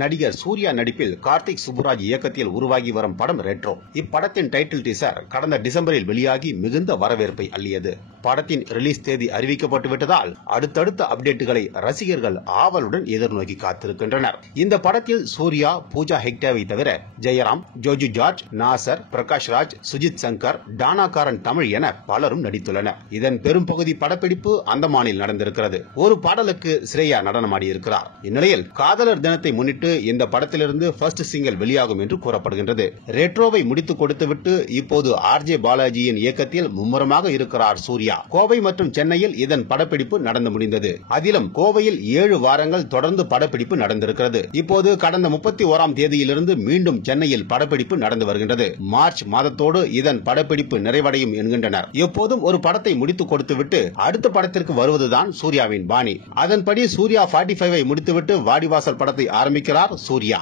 நடிகர் சூர்யா நடிப்பில் கார்த்திக் சுப்புராஜ் இயக்கத்தில் உருவாகி வரும் படம் ரெட்ரோ. இப்படத்தின் டைட்டில் டீசர் கடந்த டிசம்பரில் வெளியாகி மிகுந்த வரவேற்பை அள்ளியது. படத்தின் ரிலீஸ் தேதி அறிவிக்கப்பட்டு விட்டதால் அடுத்தடுத்த அப்டேட்டுகளை ரசிகர்கள் ஆவலுடன் எதிர்நோக்கி காத்திருக்கின்றனர். இந்த படத்தில் சூர்யா, பூஜா ஹெக்டேவை தவிர ஜெயராம், ஜோஜு ஜார்ஜ், நாசர், பிரகாஷ் ராஜ், சுஜித் சங்கர், டானாகாரன் தமிழ் என பலரும் நடித்துள்ளனர். இதன் பெரும்பகுதி படப்பிடிப்பு அந்தமானில் நடந்திருக்கிறது. ஒரு பாடலுக்கு ஸ்ரேயா நடனமாடியிருக்கிறார். இந்நிலையில் காதலர் தினத்தை முன்னிட்டு இந்த படத்திலிருந்து ஃபர்ஸ்ட் சிங்கிள் வெளியாகும் என்று கூறப்படுகின்றது. ரெட்ரோவை முடித்துக் கொடுத்துவிட்டு இப்போது ஆர்ஜே பாலாஜியின் இயக்கத்தில் மும்முரமாக இருக்கிறார் சூர்யா. கோவை மற்றும் சென்னையில் இதன் படப்பிடிப்பு நடந்து முடிந்தது. அதிலும் கோவையில் 7 வாரங்கள் தொடர்ந்து படப்பிடிப்பு நடந்திருக்கிறது. இப்போது கடந்த 31ஆம் தேதியிலிருந்து மீண்டும் சென்னையில் படப்பிடிப்பு நடந்து வருகின்றது. மார்ச் மாதத்தோடு இதன் படப்பிடிப்பு நிறைவடையும் என்கின்றனர். எப்போதும் ஒரு படத்தை முடித்துக் கொடுத்துவிட்டு அடுத்த படத்திற்கு வருவதுதான் சூர்யாவின் பாணி. அதன்படி சூர்யா 45ஐ முடித்துவிட்டு வாடிவாசல் படத்தை ஆரம்பிக்கிறார் சூர்யா.